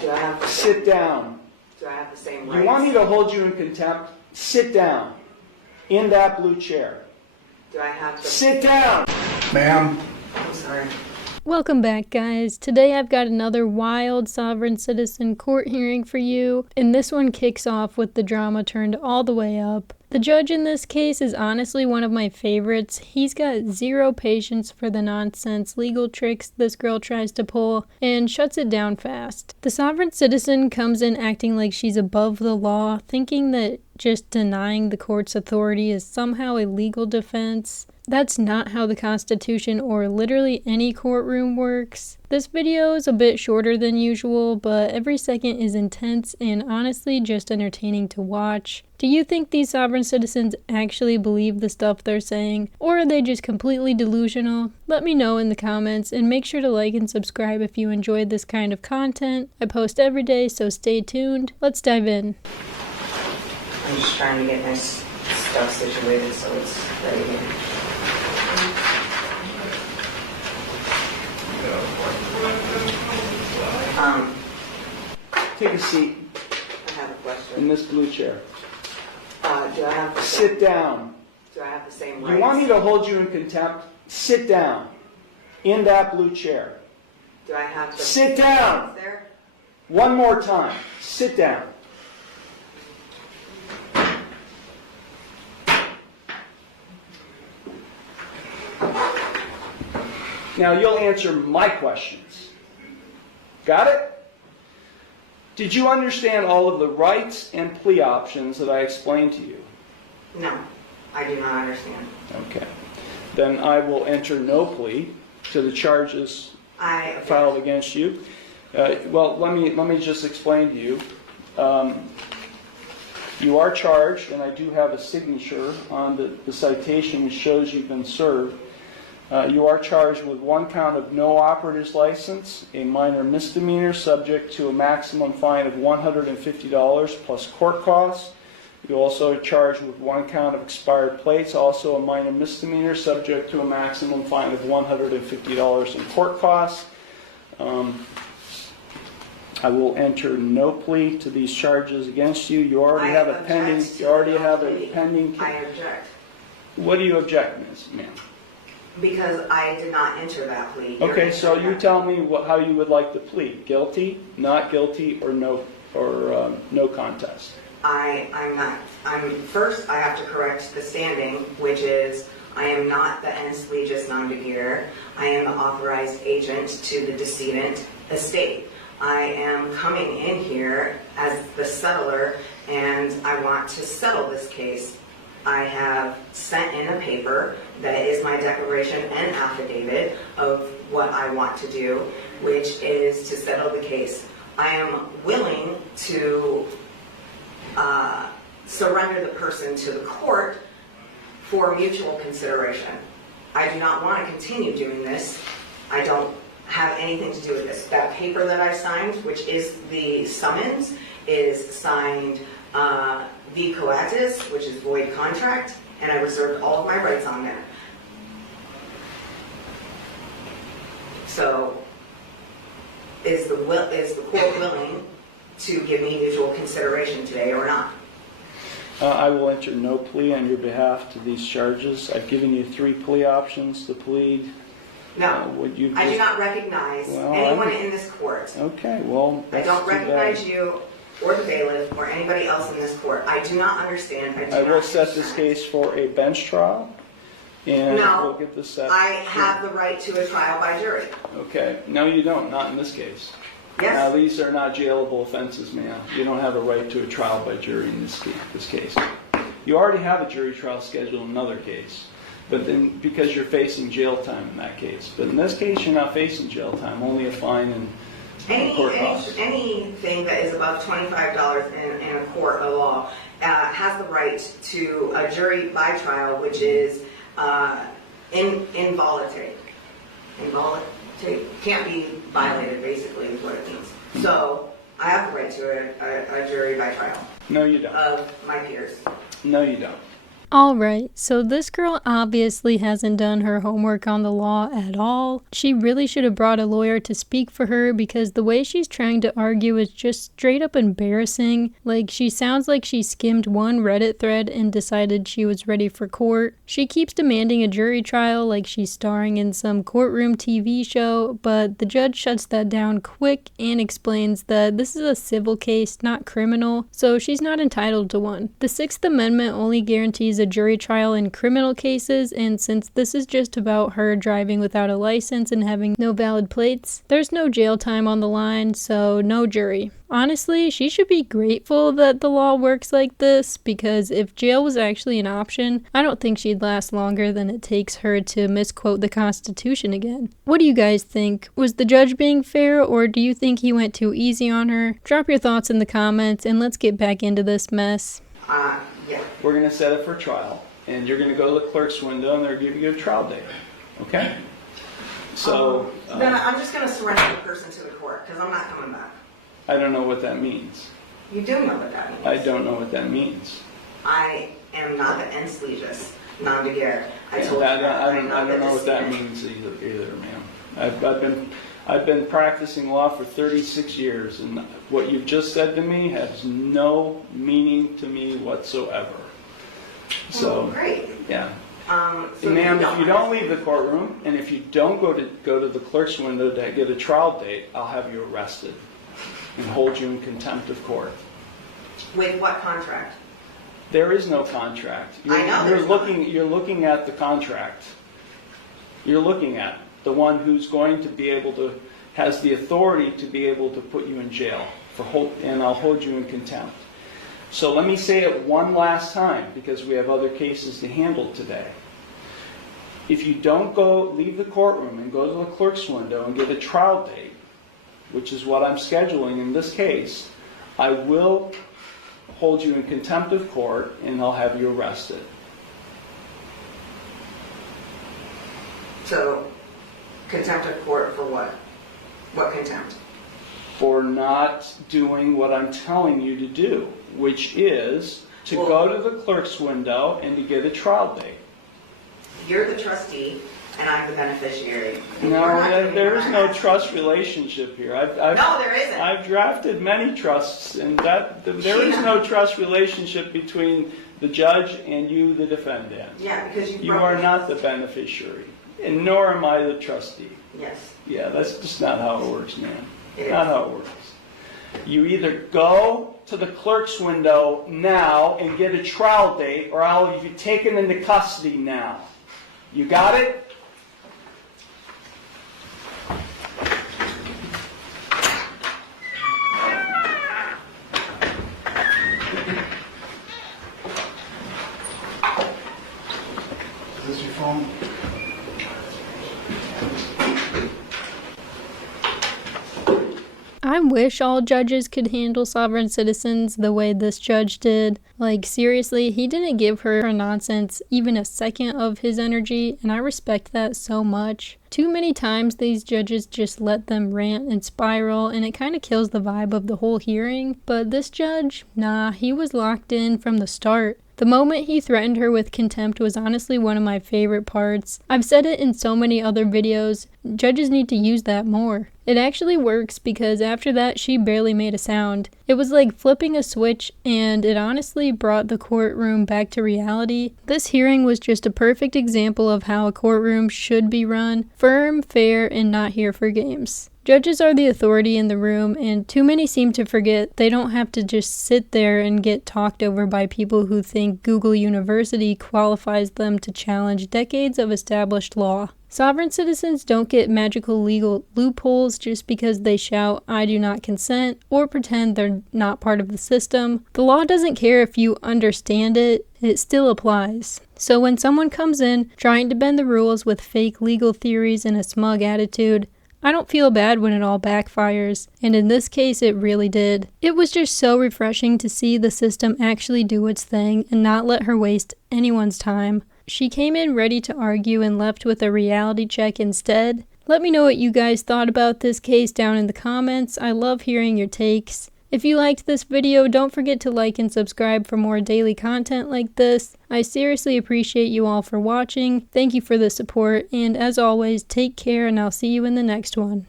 Do I have Sit down. Do I have the same rights? You want me to hold you in contempt? Sit down. In that blue chair. Do I have to... Sit down! Ma'am. I'm sorry. Welcome back, guys. Today I've got another wild sovereign citizen court hearing for you, and this one kicks off with the drama turned all the way up. The judge in this case is honestly one of my favorites. He's got zero patience for the nonsense legal tricks this girl tries to pull and shuts it down fast. The sovereign citizen comes in acting like she's above the law, thinking that just denying the court's authority is somehow a legal defense. That's not how the Constitution or literally any courtroom works. This video is a bit shorter than usual, but every second is intense and honestly just entertaining to watch. Do you think these sovereign citizens actually believe the stuff they're saying, or are they just completely delusional? Let me know in the comments, and make sure to like and subscribe if you enjoyed this kind of content. I post every day, so stay tuned. Let's dive in. I'm just trying to get my stuff situated so it's ready to go. Take a seat I have a question. in this blue chair. Do I have to... Sit down. Do I have the same rights? You want me to hold you in contempt? Sit down. In that blue chair. Do I have to... Sit down! There? One more time. Sit down. Now you'll answer my questions. Got it? Did you understand all of the rights and plea options that I explained to you? No, I do not understand. Okay. Then I will enter no plea to the charges filed against you. Well, let me just explain to you. You are charged, and I do have a signature on the citation which shows you've been served. You are charged with one count of no operator's license, a minor misdemeanor subject to a maximum fine of $150 plus court costs. You also are charged with one count of expired plates, also a minor misdemeanor subject to a maximum fine of $150 in court costs. I will enter no plea to these charges against you. You already have a pending. You already have a pending. I object. What do you object, Ms. Ma'am? Because I did not enter that plea. Okay, so you tell me how you would like to plead: guilty, not guilty, or no contest. First, I have to correct the standing, which is I am not the ens legis non degerir. I am the authorized agent to the decedent estate. I am coming in here as the settler, and I want to settle this case. I have sent in a paper that is my declaration and affidavit of what I want to do, which is to settle the case. I am willing to surrender the person to the court for mutual consideration. I do not want to continue doing this. I don't have anything to do with this. That paper that I signed, which is the summons, is signed V coatis, which is void contract, and I reserved all of my rights on there. So, is the court willing to give me mutual consideration today or not? I will enter no plea on your behalf to these charges. I've given you 3 plea options to plead. No, I do not recognize anyone in this court. Okay, well, I don't recognize you or the bailiff or anybody else in this court. I do not understand. I will set this case for a bench trial, and we'll get this set. I have the right to a trial by jury. Okay, no you don't, not in this case. Yes. Now these are not jailable offenses, ma'am. You don't have a right to a trial by jury in this case. You already have a jury trial scheduled in another case, but then because you're facing jail time in that case. But in this case, you're not facing jail time, only a fine and anything that is above $25 in a court of law has the right to a jury by trial, which is involuntary. Involuntary can't be violated, basically, is what it means. So I have the right to a jury by trial. No, you don't. Of my peers. No, you don't. Alright, so this girl obviously hasn't done her homework on the law at all. She really should have brought a lawyer to speak for her because the way she's trying to argue is just straight up embarrassing. Like, she sounds like she skimmed one Reddit thread and decided she was ready for court. She keeps demanding a jury trial like she's starring in some courtroom TV show, but the judge shuts that down quick and explains that this is a civil case, not criminal, so she's not entitled to one. The Sixth Amendment only guarantees a jury trial in criminal cases, and since this is just about her driving without a license and having no valid plates, there's no jail time on the line, so no jury. Honestly, she should be grateful that the law works like this, because if jail was actually an option, I don't think she'd last longer than it takes her to misquote the Constitution again. What do you guys think? Was the judge being fair, or do you think he went too easy on her? Drop your thoughts in the comments, and let's get back into this mess. Yeah. We're going to set it for trial, and you're going to go to the clerk's window, and they're going to give you a trial date. Okay? So, Then I'm just going to surrender the person to the court because I'm not coming back. I don't know what that means. You do know what that means. I don't know what that means. I am not the ens legis non de guerre. I told you I that. don't know what that means either, ma'am. I've been practicing law for 36 years, and what you've just said to me has no meaning to me whatsoever. So, great. yeah. So Ma'am, if you don't leave the courtroom, and if you don't go to the clerk's window to get a trial date, I'll have you arrested and hold you in contempt of court. With what contract? There is no contract. I know You're looking at the contract. You're looking at the one who's going to be able to, has the authority to be able to put you in jail and I'll hold you in contempt. So let me say it one last time because we have other cases to handle today. If you don't leave the courtroom and go to the clerk's window and get a trial date, which is what I'm scheduling in this case, I will hold you in contempt of court and I'll have you arrested. So, contempt of court for what? What contempt? For not doing what I'm telling you to do, which is to go to the clerk's window and to get a trial date. You're the trustee and I'm the beneficiary. No, there is no trust relationship here. No, there isn't. I've drafted many trusts, and there is no trust relationship between the judge and you, the defendant. Yeah, because You are not the beneficiary, and nor am I the trustee. Yes. Yeah, that's just not how it works, man. It Not is. how it works. You either go to the clerk's window now and get a trial date, or I'll have you taken into custody now. You got it? Is this your phone? I wish all judges could handle sovereign citizens the way this judge did. Like, seriously, he didn't give her nonsense even a second of his energy, and I respect that so much. Too many times these judges just let them rant and spiral, and it kind of kills the vibe of the whole hearing. But this judge, nah, he was locked in from the start. The moment he threatened her with contempt was honestly one of my favorite parts. I've said it in so many other videos, judges need to use that more. It actually works because after that she barely made a sound. It was like flipping a switch, and it honestly brought the courtroom back to reality. This hearing was just a perfect example of how a courtroom should be run: firm, fair, and not here for games. Judges are the authority in the room, and too many seem to forget they don't have to just sit there and get talked over by people who think Google University qualifies them to challenge decades of established law. Sovereign citizens don't get magical legal loopholes just because they shout, "I do not consent," or pretend they're not part of the system. The law doesn't care if you understand it, it still applies. So when someone comes in trying to bend the rules with fake legal theories and a smug attitude, I don't feel bad when it all backfires, and in this case it really did. It was just so refreshing to see the system actually do its thing and not let her waste anyone's time. She came in ready to argue and left with a reality check instead. Let me know what you guys thought about this case down in the comments. I love hearing your takes. If you liked this video, don't forget to like and subscribe for more daily content like this. I seriously appreciate you all for watching. Thank you for the support, and as always, take care, and I'll see you in the next one.